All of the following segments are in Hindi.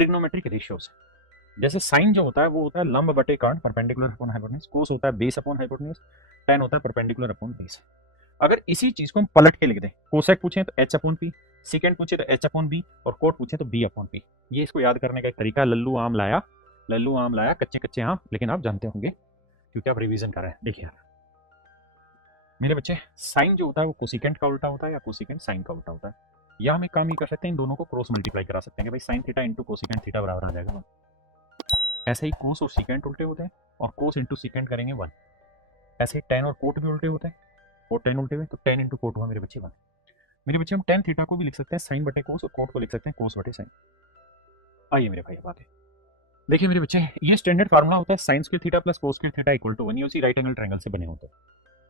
Trigonometric ratios. जैसे साइन जो होता है वो होता है लंब बटे कर्ण परपेंडिकुलर अपॉन हाइपोटेन्यूज, कोस होता है बेस अपॉन हाइपोटेन्यूज, tan होता है परपेंडिकुलर अपॉन बेस। अगर इसी चीज को हम पलट के लिख दें, कोसेक पूछे तो h अपॉन पी, सिकेंड पूछे तो h अपॉन बी, और कोट पूछे तो b अपॉन पी। ये इसको याद करने का एक तरीका, लल्लू आम लाया कच्चे कच्चे आम, लेकिन आप जानते होंगे क्योंकि आप रिवीजन कर रहे हैं। देखिए मेरे बच्चे, साइन जो होता है वो कोसिकेंट का उल्टा होता है या कोसिकेंट साइन का उल्टा होता है। या हम एक काम ये कर सकते हैं, इन दोनों को क्रॉस मल्टीप्लाई करा सकते हैं कि भाई sine theta into cosecant theta बराबर आ जाएगा 1। ऐसे ही कोस और सीकेंट उल्टे होते हैं, और कोस इंटू सीकेंट करेंगे 1। ऐसे ही टेन और कोट भी उल्टे होते हैं, कोट टेन उल्टे हुए तो टेन इंटू कोट हुआ मेरे बच्चे 1। मेरे बच्चे हम टेन थीटा को भी लिख सकते हैं साइन बटे कोस, और कोट को लिख सकते हैं कोस बटे साइन। आइए मेरे भाई बात है, देखिए मेरे बच्चे, ये स्टैंडर्ड फार्मूला होता है sine square theta plus cos square theta equal to 1। ये उसी राइट एंगल ट्रायंगल से बने होते हैं।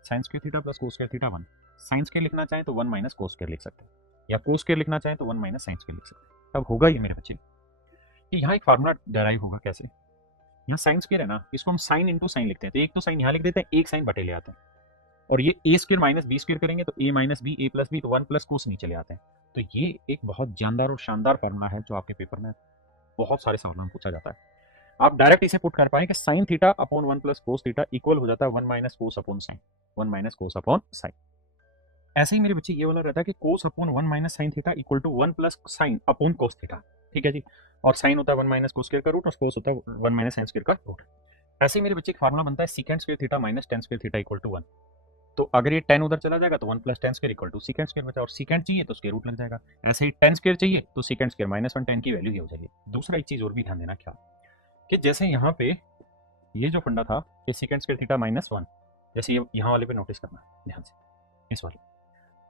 Sign square theta plus cos square theta 1। Sine square लिखना चाहें तो 1 माइनस कोस स्क्वायर लिख सकते हैं, या कोस स्क्वायर लिखना चाहें तो 1 माइनस साइन स्क्वायर लिख सकते हैं। अब होगा ये मेरे बच्चे कि यहाँ एक फार्मूला डेराइव होगा कैसे। यहाँ साइन स्क्वायर है ना, इसको हम साइन इंटू साइन लिखते हैं, तो एक तो साइन यहाँ लिख देते हैं, एक साइन बटे ले आते हैं, और ये ए स्क्वायर माइनस बी स्क्वायर करेंगे तो ए माइनस बी, ए प्लस बी, तो 1 प्लस कोस नीचे ले आते हैं। तो ये एक बहुत जानदार और शानदार फार्मूला है जो आपके पेपर में बहुत सारे सवालों में पूछा जाता है। आप डायरेक्ट इसे पुट कर पाए कि sine theta upon 1 plus cos theta equal हो जाता है 1 minus cos upon sine, 1 minus cos upon sine. ऐसे ही मेरे बच्चे ये वाला रहता है कि cos upon 1 minus sine theta equal to 1 plus sine upon cos theta. ठीक है जी, और साइन होता है 1 माइनस कोस स्क्वायर का रूट, और कोस होता है 1 माइनस साइन स्क्वायर का रूट। ऐसे ही मेरे बच्चे एक फार्मूला बनता है secant square theta minus tan square theta equal to 1। तो अगर ये 10 उधर चला जाएगा तो 1 plus tan square equal to secant square बचा, और सीकेंट चाहिए तो स्क्वायर रूट लग जाएगा। ऐसे ही 10 स्क्वायर चाहिए तो सीकेंट स्क्वायर माइनस 1 10 की वैल्यू ये हो जाएगी। दूसरा एक चीज और भी ध्यान देना क्या, कि जैसे यहाँ पे ये जो फंडा था कि सीकेंट स्क्वायर थीटा माइनस 1, जैसे ये यहाँ वाले पे नोटिस करना ध्यान से, इस वाले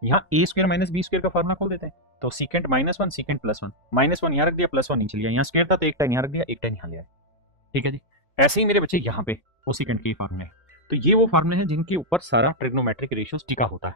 यहाँ ए स्क्वायर माइनस बी स्क्वायर का फार्मूला खोल देते हैं, तो secant minus 1 secant plus 1, minus 1 यहाँ रख दिया, प्लस 1 नीचे लिया, यहाँ स्क्वायर था तो एक टाइम यहाँ रख दिया, एक टाइम यहाँ लिया। ठीक है जी, ऐसे ही मेरे बच्चे यहाँ पे कोसिकेंट के फार्मूले हैं। तो ये वो फार्मूले हैं जिनके ऊपर सारा ट्रिग्नोमेट्रिक रेशियोज टिका होता है।